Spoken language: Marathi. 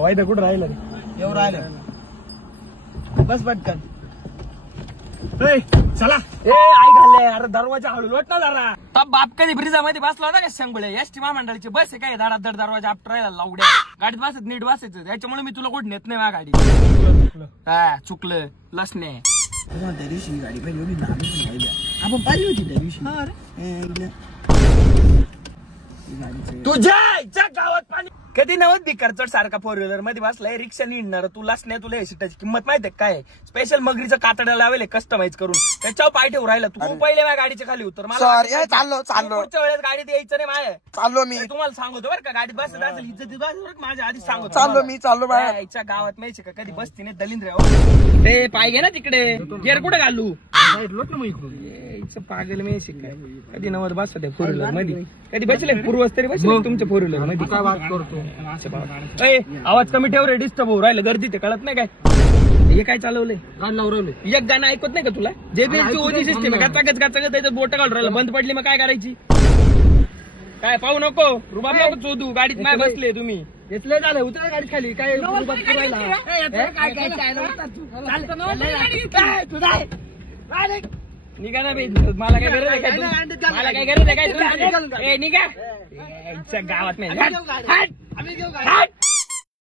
वाईट कुठं राहिलं रे? येऊ राहिलं. बस पटकन. चला ए आई घाले अरे दरवाजा हळू लोट ना जरा. तब बाप कधी ब्रिजामध्ये बसला होता का सांगुळे? एसटी महामंडळाची बस आहे काय? धडाधड दरवाजा आपट राहिला लावड्या. गाडीत बसत नीट बसायचं. त्याच्यामुळे मी तुला कुठं नेत नाही माझ्या गाडी. हा चुकलं लसणे. त्या दिवशी गाडी पाहिजे एवढी लहान राहिल्या. आपण पाहिली होती त्या दिवशी. तुझ्या गावात पाणी कधी नव्हत भिकार चढ सारखा फोर व्हीलर मध्ये बसलाय. रिक्षा निघणार तुलाच नाही. तुला या सीटाची किंमत माहितीये काय? स्पेशल मगरीचं कातडा लावले कस्टमाइज करून. त्याच्यावर पाय ठेवून राहिला तू. पहिले माझ्या गाडीच्या खाली उतर. मला चाललो पुढच्या वेळेस गाडीत यायचं नाही माझ्या. चाललो मी. तुम्हाला सांगतो बरं का गाडीत बसत असेल इज्जत माझ्या आधीच सांगतो. चाललो याच्या गावात माहिती का कधी बसती नाही दलिंद्र. ते पाय घे ना तिकडे. गेअर कुठे घालू? पागल मी शिकाय कधी नव्हत बसत फोर व्हीलर मध्ये. कधी बसले पूर्वज तरी बसले तुमच्या फोर व्हीलर मध्ये. काय बात करतो? आवाज कमी ठेव रे. डिस्टर्ब होऊ राहिलं. गर्दी ते कळत नाही काय? हे काय चालवलंय? गाणं लावलंय. एक गाणं ऐकत नाही का तुला? जे ओजी सिस्टीम आहे गाचागच त्याच्यात बोट घालून राहिलं. बंद पडली मग काय करायची? काय पाहू नको रुबाब नको चोदू. गाडीत नाही बसले तुम्ही. घेतलं झालं उतर गाडीत खाली. काय निघा ना बे. मला काय गरज आहे काय? मला काय गरज आहे काय? निघा गावात नाही.